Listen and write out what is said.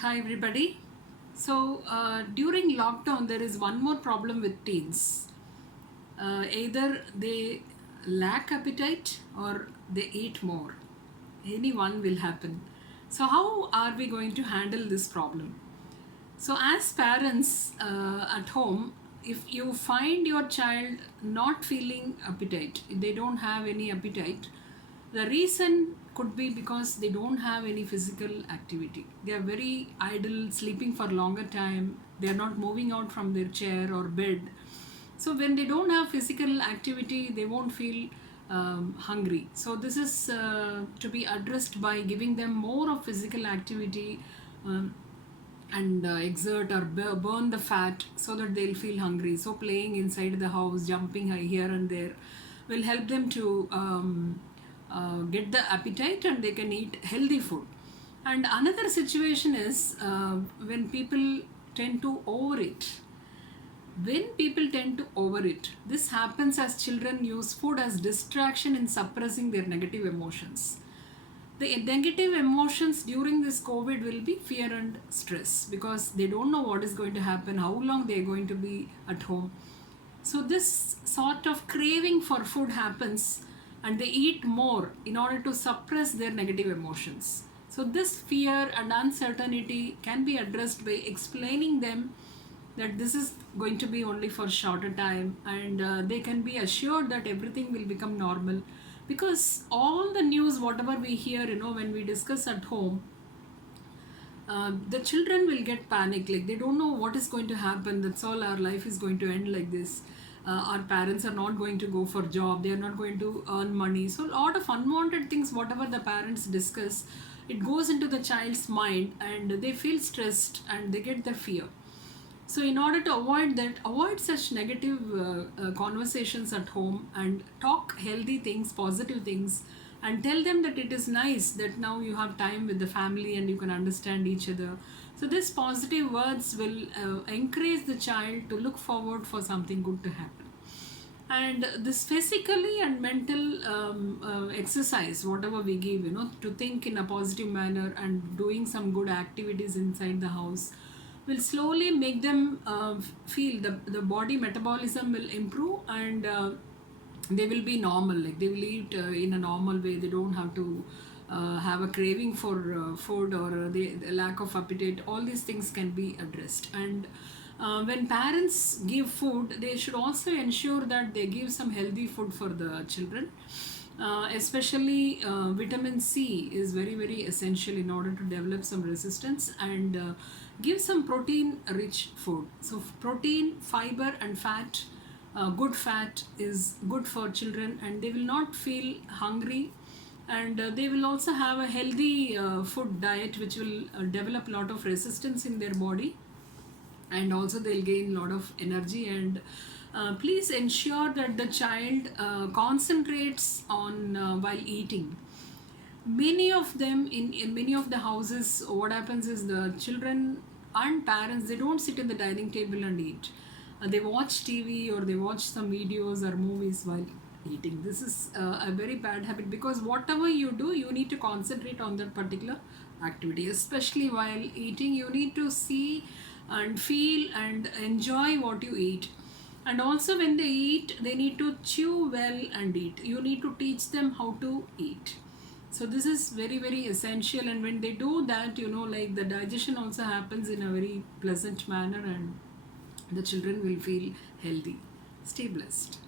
Hi everybody. During lockdown, there is one more problem with teens. Either they lack appetite or they eat more. Any one will happen. So, how are we going to handle this problem? So, as parents at home, if you find your child not feeling appetite, they don't have any appetite, the reason could be because they don't have any physical activity. They are very idle, sleeping for longer time. They are not moving out from their chair or bed. So when they don't have physical activity, they won't feel hungry. So this is to be addressed by giving them more of physical activity. And exert or burn the fat so that they'll feel hungry. So playing inside the house, jumping here and there will help them to get the appetite and they can eat healthy food. And another situation is when people tend to overeat. When people tend to overeat, this happens as children use food as distraction in suppressing their negative emotions. The negative emotions during this COVID will be fear and stress because they don't know what is going to happen, how long they are going to be at home. So, this sort of craving for food happens and they eat more in order to suppress their negative emotions. So, this fear and uncertainty can be addressed by explaining them that this is going to be only for shorter time and they can be assured that everything will become normal because all the news whatever we hear when we discuss at home, the children will get panic, like they don't know what is going to happen, that's all, our life is going to end like this. Our parents are not going to go for job, they are not going to earn money. So a lot of unwanted things whatever the parents discuss, it goes into the child's mind and they feel stressed and they get the fear. So, in order to avoid that, avoid such negative conversations at home and talk healthy things, positive things, and tell them that it is nice that now you have time with the family and you can understand each other. So, these positive words will encourage the child to look forward for something good to happen. And this physically and mental exercise, whatever we give, to think in a positive manner and doing some good activities inside the house will slowly make them feel the body metabolism will improve and they will be normal, like they will eat in a normal way. They don't have to have a craving for food or the lack of appetite. All these things can be addressed. And when parents give food, they should also ensure that they give some healthy food for the children. Especially vitamin C is very very essential in order to develop some resistance, and give some protein rich food. So protein, fiber and fat, good fat is good for children and they will not feel hungry, and they will also have a healthy food diet which will develop a lot of resistance in their body, and also they'll gain a lot of energy. And please ensure that the child concentrates on while eating. Many of them in many of the houses, what happens is the children and parents, they don't sit in the dining table and eat. They watch TV or they watch some videos or movies while eating. This is a very bad habit because whatever you do, you need to concentrate on that particular activity, especially while eating. You need to see and feel and enjoy what you eat. And also when they eat, they need to chew well and eat. You need to teach them how to eat. So this is very very essential, and when they do that, like the digestion also happens in a very pleasant manner and the children will feel healthy. Stay blessed.